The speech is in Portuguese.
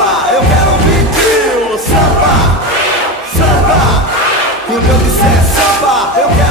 samba, eu quero ouvir o samba, samba. Quando eu disser samba, eu quero